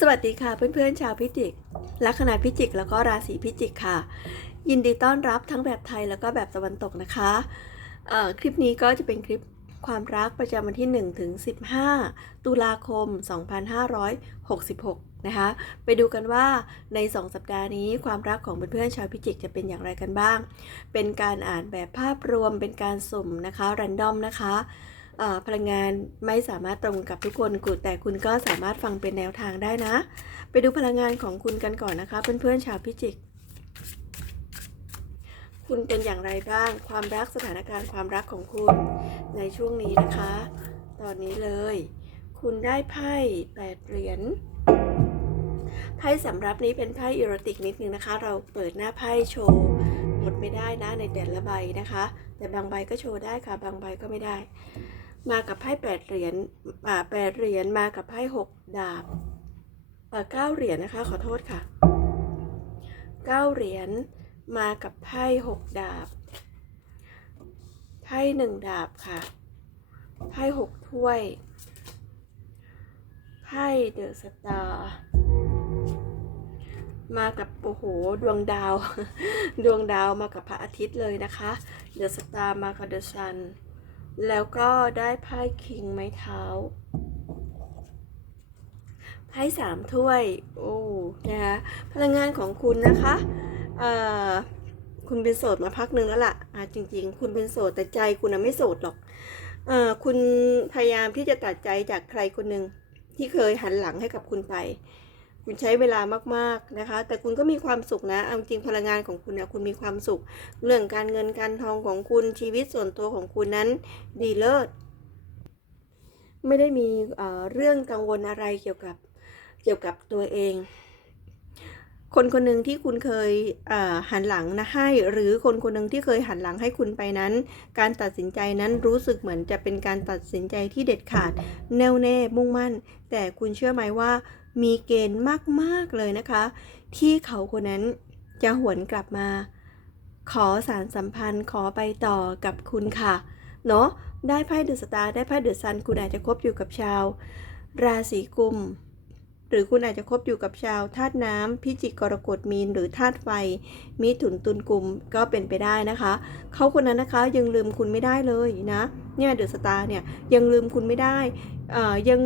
สวัสดีค่ะเพื่อนๆชาวพิจิก ลัคนาพิจิกแล้วก็ราศีพิจิกค่ะ ยินดีต้อนรับทั้งแบบไทยแล้วก็แบบตะวันตกนะคะคลิปนี้ก็จะเป็นคลิปความรักประจำวันที่ 1 ถึง 15 ตุลาคม 2566 นะคะ ไปดูกันว่าใน 2 สัปดาห์นี้ความรักของเพื่อนๆชาวพิจิกจะเป็นอย่างไรกันบ้าง เป็นการอ่านแบบภาพรวมเป็นการสุ่มนะคะ รันดอมนะคะ พลังงานไม่สามารถตรงกับทุกคนกุแต่คุณก็สามารถฟังเป็นแนวทางได้นะ ไปดูพลังงานของคุณกันก่อนนะคะ เพื่อนๆชาวพิจิก คุณเป็นอย่างไรบ้าง ความรักสถานการณ์ความรักของคุณในช่วงนี้นะคะ ตอนนี้เลย คุณได้ไพ่แปดเหรียญไพ่สำรับนี้เป็นไพ่อีโรติกนิดนึงนะคะ เราเปิดหน้าไพ่โชว์หมดไม่ได้นะในแต่ละใบนะคะ แต่บางใบก็โชว์ได้ค่ะ บางใบก็ไม่ได้ มากับไพ่แปดเหรียญอ่าแปดเหรียญมากับไพ่หกดาบอ่อเก้าเหรียญนะคะ ขอโทษค่ะเก้าเหรียญมากับไพ่หกดาบ ไพ่หนึ่งดาบค่ะ ไพ่หกถ้วย ไพ่เดอะสตาร์มากับโอ้โหดวงดาว ดวงดาวมากับพระอาทิตย์เลยนะคะ เดอะสตาร์มากับเดอะซัน แล้วก็ได้ไพ่คิงไม้เท้า ไพ่สามถ้วย โอ้ นะคะ พลังงานของคุณนะคะเอ่อคุณเป็นโสดมาพักหนึ่งแล้วล่ะอ่าจริง ๆ คุณเป็นโสดแต่ใจคุณน่ะไม่โสดหรอกเอ่อคุณพยายามที่จะตัดใจจากใครคนหนึ่งที่เคยหันหลังให้กับคุณไป คุณใช้เวลามากๆนะคะ แต่คุณก็มีความสุขนะเอาจริงพลังงานของคุณนะคุณมีความสุข เรื่องการเงินการทองของคุณชีวิตส่วนตัวของคุณนั้นดีเลิศไม่ได้มีเเรื่องกังวลอะไรเกี่ยวกับเกี่ยวกับตัวเอง คนคนหนึ่งที่คุณเคยเหันหลังนะให้ หรือคนคนหนึ่งที่เคยหันหลังให้คุณไปนั้น การตัดสินใจนั้นรู้สึกเหมือนจะเป็นการตัดสินใจที่เด็ดขาด แน่วแน่มุ่งมั่น แต่คุณเชื่อไหมว่า มีเกณฑ์มากๆเลยนะคะ ที่เขาคนนั้นจะหวนกลับมา ขอสารสัมพันธ์ขอไปต่อกับคุณค่ะเนาะได้ไพ่เดอะสตาร์ได้ไพ่เดอะซันคุณอาจจะคบอยู่กับชาว ราศีกุม หรือคุณอาจจะคบอยู่กับชาวธาตุน้ำพิจิกกรกฎมีนหรือธาตุไฟมิถุนตุลกุมก็เป็นไปได้นะคะ เขาคนนั้นนะคะยังลืมคุณไม่ได้เลยนะเนี่ยเดอะสตาร์เนี่ยยังลืมคุณไม่ได้ยัง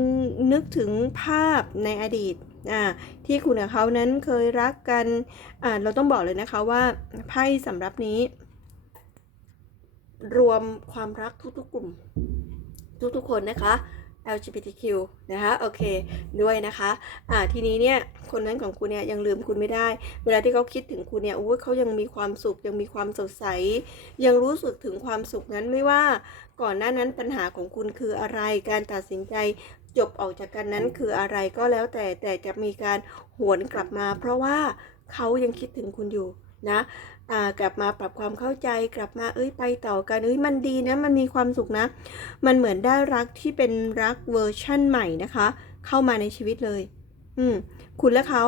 นึกถึงภาพในอดีตที่คุณกับเขานั้นเคยรักกันเราต้องบอกเลยนะคะว่าไพ่สำหรับนี้ รวมความรักทุกๆกลุ่ม ทุกๆคนนะคะ LGBTQ นะคะโอเคด้วยนะคะอ่าทีนี้เนี่ยคนนั้นของคุณเนี่ยยังลืมคุณไม่ได้ เวลาที่เขาคิดถึงคุณเนี่ยโอ้ยเขายังมีความสุขยังมีความสดใส ยังรู้สึกถึงความสุขนั้นไม่ว่าก่อนหน้านั้นปัญหาของคุณคืออะไรการตัดสินใจจบออกจากกันนั้นคืออะไรก็แล้วแต่แต่จะมีการหวนกลับมา เพราะว่าเขายังคิดถึงคุณอยู่นะอ่า กลับมาปรับความเข้าใจกลับมาเอ้ยไปต่อกันเอ้ยมันดีนะมันมีความสุขนะ มันเหมือนได้รักที่เป็นรักเวอร์ชั่นใหม่นะคะ เข้ามาในชีวิตเลย อืมคุณและเขา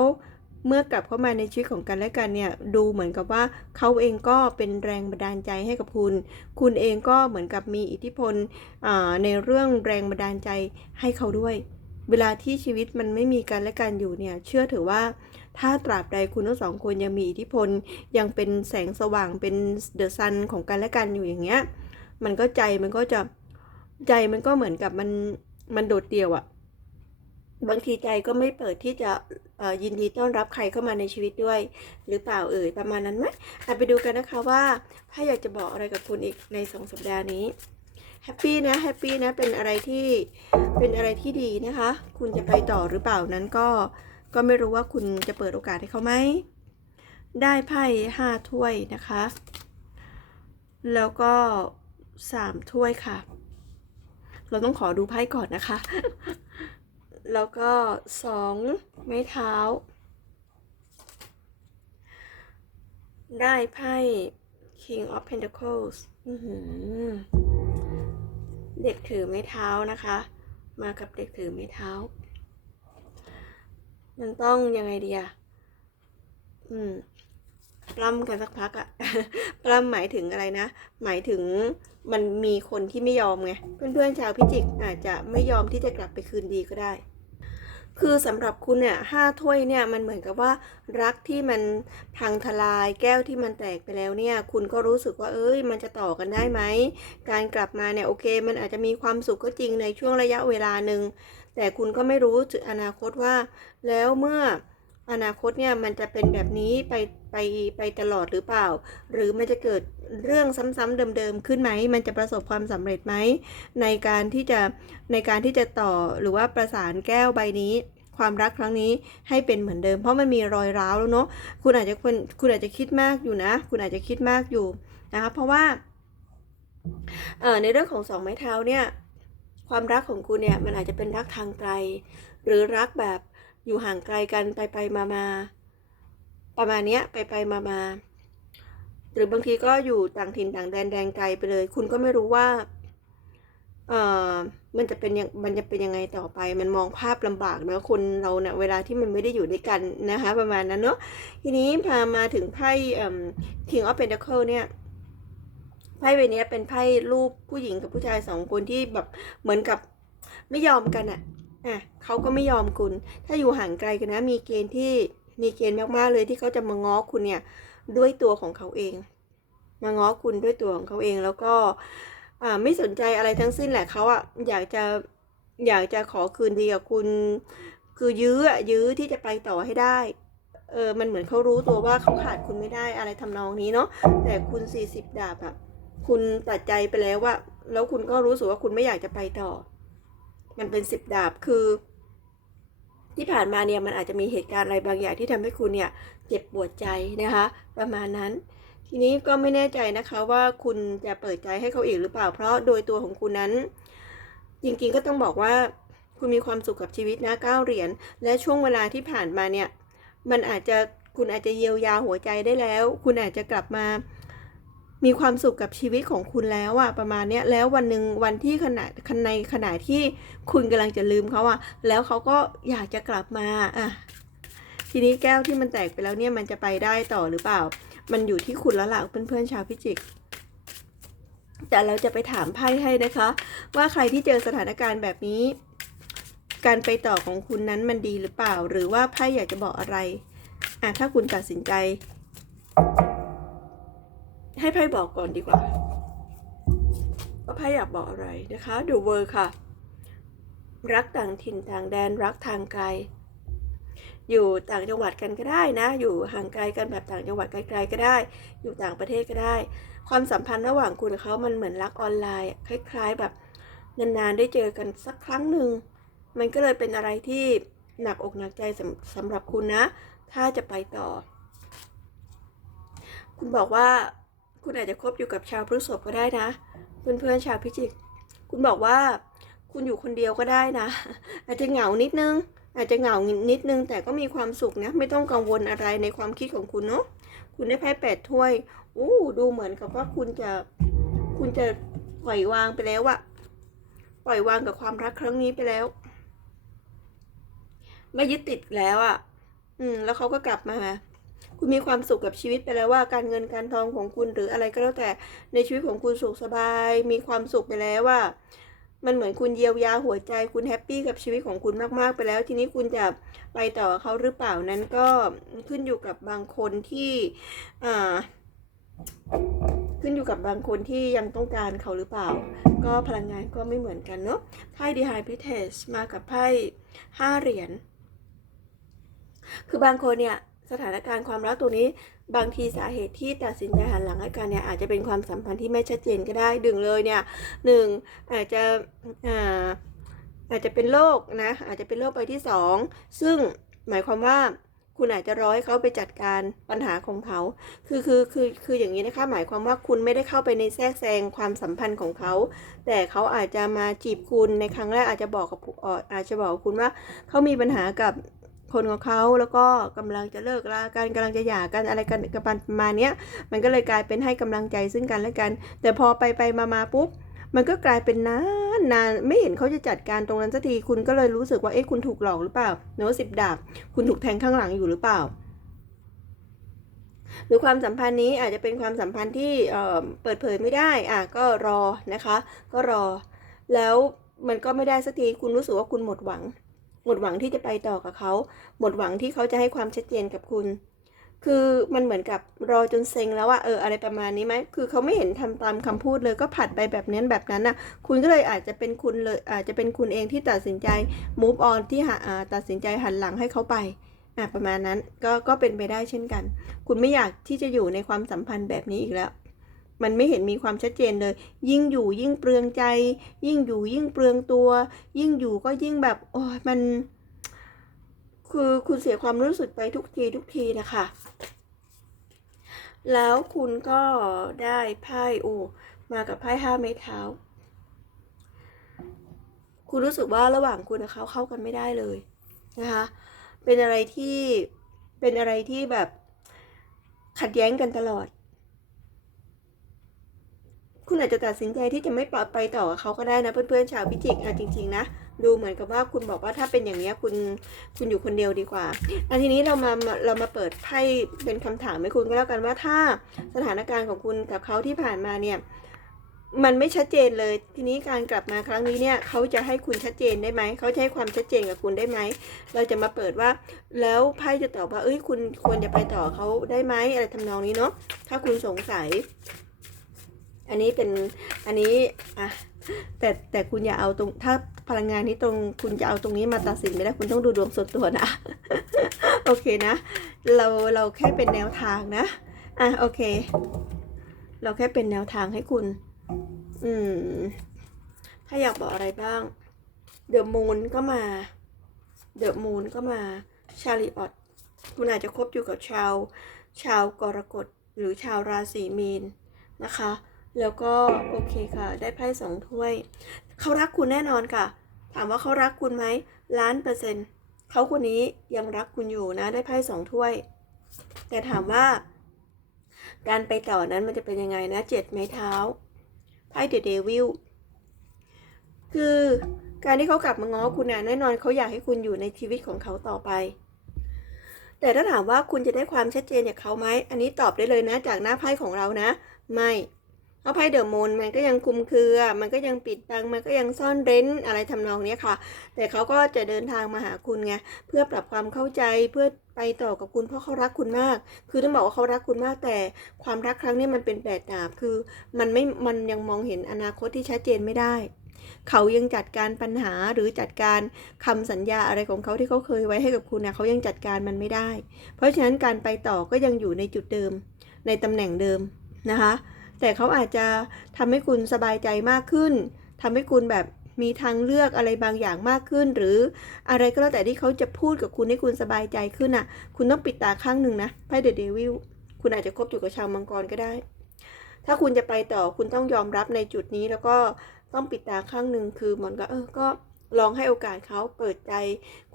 เมื่อกลับเข้ามาในชีวิตของกันและกันเนี่ยดูเหมือนกับว่าเขาเองก็เป็นแรงบันดาลใจให้กับคุณ คุณเองก็เหมือนกับมีอิทธิพลในเรื่องแรงบันดาลใจให้เขาด้วย เวลาที่ชีวิตมันไม่มีกันและกันอยู่เนี่ย เชื่อเถอะว่า ถ้าตราบใดคุณทั้งสองคนยังมีอิทธิพล ยังเป็นแสงสว่างเป็นเดอะซันของกันและกันอยู่อย่างเงี้ย มันก็ใจมันก็จะใจมันก็เหมือนกับมันมันโดดเดี่ยวอะบางทีใจก็ไม่เปิดที่จะยินดีต้อนรับใครเข้ามาในชีวิตด้วย หรือเปล่าเอ่ยประมาณนั้นไหมไปดูกันนะคะว่า ถ้าอยากจะบอกอะไรกับคุณอีกในสองสัปดาห์นี้ แฮปปี้นะแฮปปี้นะเป็นอะไรที่เป็นอะไรที่ดีนะคะ คุณจะไปต่อหรือเปล่านั้นก็ก็ไม่รู้ว่าคุณจะเปิดโอกาสให้เขาไหม ได้ไพ่ห้าถ้วยนะคะ แล้วก็สามถ้วยค่ะ เราต้องขอดูไพ่ก่อนนะคะ แล้วก็สองไม้เท้า ได้ไพ่ King of Pentacles อือหือ เด็กถือไม้เท้านะคะ มากับเด็กถือไม้เท้า มันต้องยังไงดีอะอืมปล้ำกันสักพักอะปล้ำหมายถึงอะไรนะ หมายถึงมันมีคนที่ไม่ยอมไง เพื่อนๆชาวพิจิกอาจจะไม่ยอมที่จะกลับไปคืนดีก็ได้ คือสำหรับคุณเนี่ยห้าถ้วยเนี่ยมันเหมือนกับว่ารักที่มันพังทลายแก้วที่มันแตกไปแล้วเนี่ย คุณก็รู้สึกว่าเอ้ย มันจะต่อกันได้ไหม การกลับมาเนี่ยโอเค มันอาจจะมีความสุขก็จริงในช่วงระยะเวลาหนึ่งแต่คุณก็ไม่รู้จุดอนาคตว่า แล้วเมื่อ อนาคตเนี่ยมันจะเป็นแบบนี้ไปไปไปตลอดหรือเปล่า หรือมันจะเกิดเรื่องซ้ำๆเดิมๆขึ้นไหม มันจะประสบความสำเร็จไหม ในการที่จะในการที่จะต่อหรือว่าประสานแก้วใบนี้ ความรักครั้งนี้ให้เป็นเหมือนเดิม เพราะมันมีรอยร้าวแล้วเนาะคุณอาจจะคุณคุณอาจจะคิดมากอยู่นะ คุณอาจจะคิดมากอยู่นะคะเพราะว่าในเรื่องของสองไม้เท้าเนี่ยความรักของคุณเนี่ยมันอาจจะเป็นรักทางไกล หรือรักแบบ อยู่ห่างไกลกันไปไปมามาประมาณเนี้ยไปไปมามาหรือบางทีก็อยู่ต่างถิ่นต่างแดนแดนไกลไปเลย คุณก็ไม่รู้ว่าเอ่อมันจะเป็นยังมันจะเป็นยังไงต่อไป มันมองภาพลำบากเนอะคนเราเนี่ยเวลาที่มันไม่ได้อยู่ด้วยกันนะคะ ประมาณนั้นเนาะทีนี้พามาถึงไพ่เอ่อ King of Pentacle เนี่ยไพ่ใบนี้เป็นไพ่รูปผู้หญิงกับผู้ชายสองคนที่แบบเหมือนกับไม่ยอมกันอะ อะเขาก็ไม่ยอมคุณ ถ้าอยู่ห่างไกลกันนะ มีเกณฑ์ที่มีเกณฑ์มากๆเลยที่เขาจะมาง้อคุณเนี่ยด้วยตัวของเขาเอง มาง้อคุณด้วยตัวของเขาเองแล้วก็ไม่สนใจอะไรทั้งสิ้นแหละเขาอะอยากจะอยากจะขอคืนดีกับคุณ คือยื้ออะยื้อที่จะไปต่อให้ได้เออมันเหมือนเขารู้ตัวว่าเขาขาดคุณไม่ได้อะไรทำนองนี้เนาะแต่คุณสี่สิบดาบอะคุณตัดใจไปแล้วว่าแล้วคุณก็รู้สึกว่าคุณไม่อยากจะไปต่อ มันเป็นสิบดาบคือ ที่ผ่านมาเนี่ยมันอาจจะมีเหตุการณ์อะไรบางอย่างที่ทำให้คุณเนี่ยเจ็บปวดใจนะคะ ประมาณนั้น ทีนี้ก็ไม่แน่ใจนะคะว่าคุณจะเปิดใจให้เขาอีกหรือเปล่า เพราะโดยตัวของคุณนั้น จริงๆก็ต้องบอกว่าคุณมีความสุขกับชีวิตนะเก้าเหรียญและช่วงเวลาที่ผ่านมาเนี่ย มันอาจจะคุณอาจจะเยียวยาหัวใจได้แล้ว คุณอาจจะกลับมา มีความสุขกับชีวิตของคุณแล้วอะประมาณเนี้ยแล้ววันหนึ่งวันที่ขณะในขณะที่คุณกำลังจะลืมเขาอะแล้วเขาก็อยากจะกลับมาอะทีนี้แก้วที่มันแตกไปแล้วเนี่ยมันจะไปได้ต่อหรือเปล่า มันอยู่ที่คุณแล้วล่ะเพื่อนๆชาวพิจิกแต่เราจะไปถามไพ่ให้นะคะ ว่าใครที่เจอสถานการณ์แบบนี้ การไปต่อของคุณนั้นมันดีหรือเปล่า หรือว่าไพ่อยากจะบอกอะไรอะถ้าคุณตัดสินใจ ให้ไพ่บอกก่อนดีกว่าว่าไพ่อยากบอกอะไรนะคะดูเวอร์ค่ะ รักต่างถิ่นต่างแดนรักทางไกล อยู่ต่างจังหวัดกันก็ได้นะ อยู่ห่างไกลกันแบบต่างจังหวัดไกลๆก็ได้ อยู่ต่างประเทศก็ได้ ความสัมพันธ์ระหว่างคุณเขามันเหมือนรักออนไลน์คล้ายๆแบบนานๆได้เจอกันสักครั้งหนึ่งมันก็เลยเป็นอะไรที่หนักอกหนักใจสำสำหรับคุณนะ ถ้าจะไปต่อ คุณบอกว่า คุณอาจจะคบอยู่กับชาวพฤษภก็ได้นะ เพื่อนๆชาวพิจิก คุณบอกว่า คุณอยู่คนเดียวก็ได้นะ อาจจะเหงานิดนึง อาจจะเหงานิดนึง แต่ก็มีความสุขนะ ไม่ต้องกังวลอะไรในความคิดของคุณเนาะ คุณได้ไพ่แปดถ้วย อู้ดูเหมือนกับว่าคุณจะ คุณจะปล่อยวางไปแล้วอะปล่อยวางกับความรักครั้งนี้ไปแล้ว ไม่ยึดติดแล้วอะอืม แล้วเขาก็กลับมา คุณมีความสุขกับชีวิตไปแล้วว่า การเงินการทองของคุณหรืออะไรก็แล้วแต่ในชีวิตของคุณสุขสบาย มีความสุขไปแล้วว่า มันเหมือนคุณเยียวยาหัวใจคุณแฮปปี้กับชีวิตของคุณมากๆไปแล้ว ทีนี้คุณจะไปต่อเขาหรือเปล่านั้นก็ขึ้นอยู่กับบางคนที่อ่าขึ้นอยู่กับบางคนที่ยังต้องการเขาหรือเปล่า ก็พลังงานก็ไม่เหมือนกันเนาะไพ่ดีไฮพิเทสมากับไพ่ห้าเหรียญคือบางคนเนี่ย สถานการณ์ความรักตัวนี้ บางทีสาเหตุที่ตัดสินใจหันหลังให้กันเนี่ยอาจจะเป็นความสัมพันธ์ที่ไม่ชัดเจนก็ได้ดึงเลยเนี่ยหนึ่งอาจจะอ่าอาจจะเป็นโรคนะอาจจะเป็นโรคใบที่สองซึ่งหมายความว่าคุณอาจจะรอให้เขาไปจัดการปัญหาของเขา คือคือคือคืออย่างนี้นะคะ หมายความว่าคุณไม่ได้เข้าไปในแทรกแซงความสัมพันธ์ของเขา แต่เขาอาจจะมาจีบคุณในครั้งแรกอาจจะบอกกับเอ่ออาจจะบอกกับคุณว่าเขามีปัญหากับ คนของเขาแล้วก็กำลังจะเลิกลากันกำลังจะหย่ากันอะไรกันกับประมาณเนี้ยมันก็เลยกลายเป็นให้กำลังใจซึ่งกันและกัน แต่พอไปไปมามาปุ๊บมันก็กลายเป็นนานนานไม่เห็นเขาจะจัดการตรงนั้นสักทีคุณก็เลยรู้สึกว่าเอ๊ะคุณถูกหลอกหรือเปล่าเนาะสิบดาบคุณถูกแทงข้างหลังอยู่หรือเปล่าหรือความสัมพันธ์นี้อาจจะเป็นความสัมพันธ์ที่เอ่อเปิดเผยไม่ได้อะก็รอนะคะ ก็รอ แล้วมันก็ไม่ได้สักทีคุณรู้สึกว่าคุณหมดหวัง มดหวังที่จะไปต่อกับเขา หมดหวังที่เขาจะให้ความชัดเจนกับคุณ คือมันเหมือนกับรอจนเซ็งแล้วว่าเอออะไรประมาณนี้ไหมคือเขาไม่เห็นทำตามคำพูดเลยก็ผัดไปแบบนั้นแบบนั้นน่ะ คุณก็เลยอาจจะเป็นคุณเลยอาจจะเป็นคุณเองที่ตัดสินใจ move on ที่ตัดสินใจหันหลังให้เขาไปอะประมาณนั้นก็ก็เป็นไปได้เช่นกัน คุณไม่อยากที่จะอยู่ในความสัมพันธ์แบบนี้อีกแล้ว มันไม่เห็นมีความชัดเจนเลย ยิ่งอยู่ยิ่งเปลืองใจ ยิ่งอยู่ยิ่งเปลืองตัว ยิ่งอยู่ก็ยิ่งแบบโอ้ยมัน คือคุณเสียความรู้สึกไปทุกทีทุกทีนะคะ แล้วคุณก็ได้ไพ่โอ้มากับไพ่ห้าไม้เท้า คุณรู้สึกว่าระหว่างคุณกับเขาเข้ากันไม่ได้เลยนะคะ เป็นอะไรที่เป็นอะไรที่แบบขัดแย้งกันตลอด คุณอาจจะตัดสินใจที่จะไม่ปลอดไปต่อกับเขาก็ได้นะเพื่อนๆชาวพิจิกอะจริง ๆ นะดูเหมือนกับว่าคุณบอกว่าถ้าเป็นอย่างนี้คุณคุณอยู่คนเดียวดีกว่าอันทีนี้เรามาเรามาเปิดไพ่เป็นคำถามให้คุณก็แล้วกันว่าถ้าสถานการณ์ของคุณกับเขาที่ผ่านมาเนี่ยมันไม่ชัดเจนเลย ทีนี้การกลับมาครั้งนี้เนี่ยเขาจะให้คุณชัดเจนได้ไหม เขาจะให้ความชัดเจนกับคุณได้ไหม เราจะมาเปิดว่า แล้วไพ่จะตอบว่า เอ้ย คุณควรจะไปต่อเขาได้ไหม อะไรทำนองนี้เนาะ ถ้าคุณสงสัย อันนี้เป็นอันนี้อะแต่แต่คุณอย่าเอาตรงถ้าพลังงานนี้ตรงคุณจะเอาตรงนี้มาตัดสินไม่ได้คุณต้องดูดวงส่วนตัวนะ โอเคนะ เราเราแค่เป็นแนวทางนะ อะโอเค เราแค่เป็นแนวทางให้คุณ อืม ถ้าอยากบอกอะไรบ้าง เดอะมูนก็มา เดอะมูนก็มา ชาลิออตคุณอาจจะคบอยู่กับชาว ชาวกรกฎหรือชาวราศีมีนนะคะ แล้วก็โอเคค่ะ ได้ไพ่สองถ้วย เขารักคุณแน่นอนค่ะ ถามว่าเขารักคุณไหมล้านเปอร์เซ็นต์เขาคนนี้ยังรักคุณอยู่นะ ได้ไพ่สองถ้วย แต่ถามว่า การไปต่อนั้นมันจะเป็นยังไงนะเจ็ดไม้เท้าไพ่เดอะเดวิลคือการที่เขากลับมาง้อคุณน่ะแน่นอนเขาอยากให้คุณอยู่ในชีวิตของเขาต่อไป แต่ถ้าถามว่าคุณจะได้ความชัดเจนจากเขาไหมอันนี้ตอบได้เลยนะ จากหน้าไพ่ของเรานะ ไม่ เพราะไพ่เดอะมูนมันก็ยังคุมเครือ มันก็ยังปิดบัง มันก็ยังซ่อนเร้นอะไรทำนองเนี้ยค่ะ แต่เขาก็จะเดินทางมาหาคุณไงเพื่อปรับความเข้าใจเพื่อไปต่อกับคุณเพราะเขารักคุณมาก คือต้องบอกว่าเขารักคุณมากแต่ความรักครั้งนี้มันเป็นแปดดาบ คือมันไม่ มันยังมองเห็นอนาคตที่ชัดเจนไม่ได้ เขายังจัดการปัญหาหรือจัดการคำสัญญาอะไรของเขาที่เขาเคยไว้ให้กับคุณนะเขายังจัดการมันไม่ได้ เพราะฉะนั้นการไปต่อก็ยังอยู่ในจุดเดิม ในตำแหน่งเดิมนะคะ แต่เขาอาจจะทำให้คุณสบายใจมากขึ้นทำให้คุณแบบมีทางเลือกอะไรบางอย่างมากขึ้น หรืออะไรก็แล้วแต่ที่เขาจะพูดกับคุณให้คุณสบายใจขึ้นอะ คุณต้องปิดตาข้างหนึ่งนะไพ่เดอะเดวิลคุณอาจจะคบอยู่กับชาวมังกรก็ได้ ถ้าคุณจะไปต่อคุณต้องยอมรับในจุดนี้แล้วก็ต้องปิดตาข้างหนึ่งคือเหมือนก็เออก็ลองให้โอกาสเขาเปิดใจ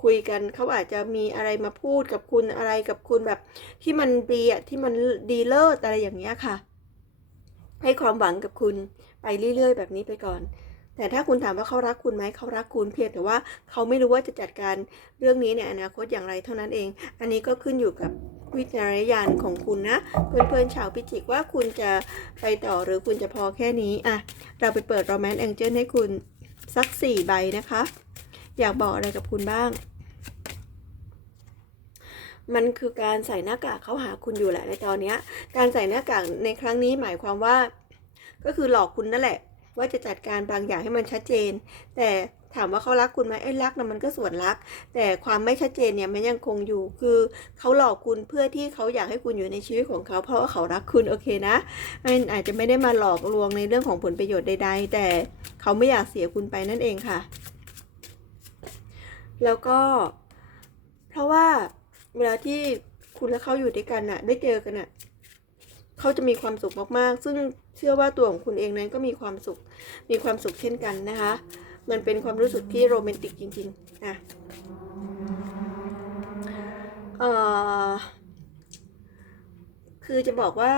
คุยกันเขาอาจจะมีอะไรมาพูดกับคุณอะไรกับคุณแบบที่มันดีอะที่มันดีเลิศอะไรอย่างเงี้ยค่ะ ให้ความหวังกับคุณไปเรื่อย ๆ แบบนี้ไปก่อน แต่ถ้าคุณถามว่าเขารักคุณไหมเขารักคุณเพียงแต่ว่าเขาไม่รู้ว่าจะจัดการเรื่องนี้ในอนาคตอย่างไรเท่านั้นเอง อันนี้ก็ขึ้นอยู่กับวิจารณญาณของคุณนะ เพื่อนๆชาวพิจิกว่าคุณจะไปต่อหรือคุณจะพอแค่นี้อะเราไปเปิด Romance Angel ให้คุณสักสี่ใบนะคะ อยากบอกอะไรกับคุณบ้าง มันคือการใส่หน้ากากเข้าหาคุณอยู่แหละในตอนนี้การใส่หน้ากากในครั้งนี้หมายความว่า ก็คือหลอกคุณนั่นแหละ ว่าจะจัดการบางอย่างให้มันชัดเจน แต่ถามว่าเขารักคุณไหมไอ้รักนะมันก็ส่วนรัก แต่ความไม่ชัดเจนเนี่ยมันยังคงอยู่คือเขาหลอกคุณเพื่อที่เขาอยากให้คุณอยู่ในชีวิตของเขาเพราะว่าเขารักคุณโอเคนะมันอาจจะไม่ได้มาหลอกลวงในเรื่องของผลประโยชน์ใดๆ แต่เขาไม่อยากเสียคุณไปนั่นเองค่ะ แล้วก็ เพราะว่า เวลาที่คุณและเขาอยู่ด้วยกันน่ะ ได้เจอกันน่ะเขาจะมีความสุขมากๆ ซึ่งเชื่อว่าตัวของคุณเองนั้นก็มีความสุข มีความสุขเช่นกันนะคะ มันเป็นความรู้สึกที่โรแมนติกจริงๆนะเอ่อคือจะบอกว่า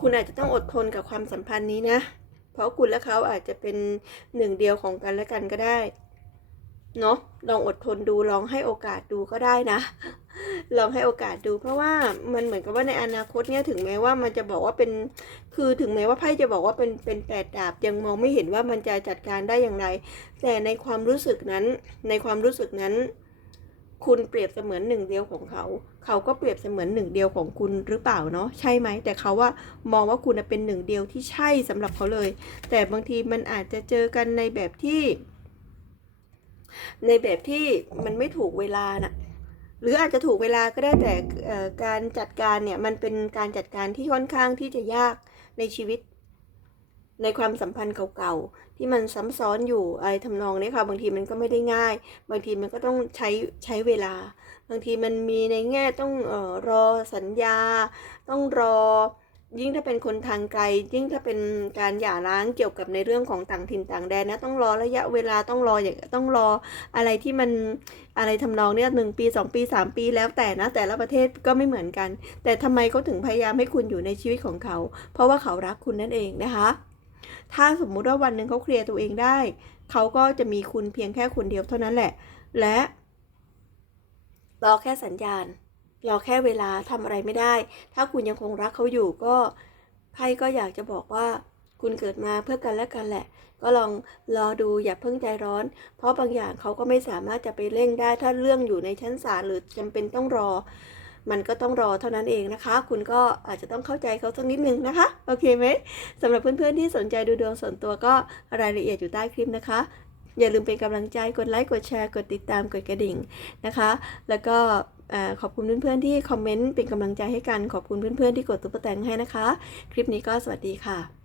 คุณอาจจะต้องอดทนกับความสัมพันธ์นี้นะ เพราะคุณและเขาอาจจะเป็นหนึ่งเดียวของกันและกันก็ได้ เนาะลองอดทนดูลองให้โอกาสดูก็ได้นะ ลองให้โอกาสดูเพราะว่ามันเหมือนกับว่าในอนาคตเนี่ยถึงแม้ว่ามันจะบอกว่าเป็นคือถึงแม้ว่าไพ่จะบอกว่าเป็นเป็นแปดดาบยังมองไม่เห็นว่ามันจะจัดการได้อย่างไร แต่ในความรู้สึกนั้น ในความรู้สึกนั้น คุณเปรียบเสมือนหนึ่งเดียวของเขา เขาก็เปรียบเสมือนหนึ่งเดียวของคุณหรือเปล่าเนาะใช่ไหมแต่เขาว่ามองว่าคุณน่ะเป็นหนึ่งเดียวที่ใช่สำหรับเขาเลย แต่บางทีมันอาจจะเจอกันในแบบที่ ในแบบที่มันไม่ถูกเวลาน่ะหรืออาจจะถูกเวลาก็ได้แต่การจัดการเนี่ยมันเป็นการจัดการที่ค่อนข้างที่จะยากในชีวิต ในความสัมพันธ์เก่าๆที่มันซ้ำซ้อนอยู่อะไรทำนองนี้ค่ะบางทีมันก็ไม่ได้ง่าย บางทีมันก็ต้องใช้ใช้เวลา บางทีมันมีในแง่ต้องออรอสัญญา ต้องรอ ยิ่งถ้าเป็นคนทางไกล ยิ่งถ้าเป็นการหย่าร้างเกี่ยวกับในเรื่องของต่างถิ่นต่างแดนนะต้องรอระยะเวลาต้องรออย่างต้องรออะไรที่มันอะไรทำนองเนี้ยหนึ่งปีสองปีสามปีแล้วแต่นะ แต่ละประเทศก็ไม่เหมือนกัน แต่ทำไมเขาถึงพยายามให้คุณอยู่ในชีวิตของเขา เพราะว่าเขารักคุณนั่นเองนะคะ ถ้าสมมุติว่าวันหนึ่งเขาเคลียร์ตัวเองได้ เขาก็จะมีคุณเพียงแค่คนเดียวเท่านั้นแหละ และรอแค่สัญญาณ รอแค่เวลาทำอะไรไม่ได้ ถ้าคุณยังคงรักเขาอยู่ก็ไพ่ก็อยากจะบอกว่า คุณเกิดมาเพื่อกันและกันแหละ ก็ลองรอดูอย่าเพิ่งใจร้อน เพราะบางอย่างเขาก็ไม่สามารถจะไปเร่งได้ ถ้าเรื่องอยู่ในชั้นศาลหรือจำเป็นต้องรอ มันก็ต้องรอเท่านั้นเองนะคะ คุณก็อาจจะต้องเข้าใจเขาสักนิดนึงนะคะ โอเคไหมสำหรับเพื่อนๆที่สนใจดูดวงส่วนตัวก็รายละเอียดอยู่ใต้คลิปนะคะอย่าลืมเป็นกำลังใจกดไลค์กดแชร์กดติดตามกดกระดิ่งนะคะ แล้วก็ ขอบคุณเพื่อนๆที่คอมเมนต์เป็นกำลังใจให้กัน ขอบคุณเพื่อนๆที่กดตุ๊กแตงให้นะคะ คลิปนี้ก็สวัสดีค่ะ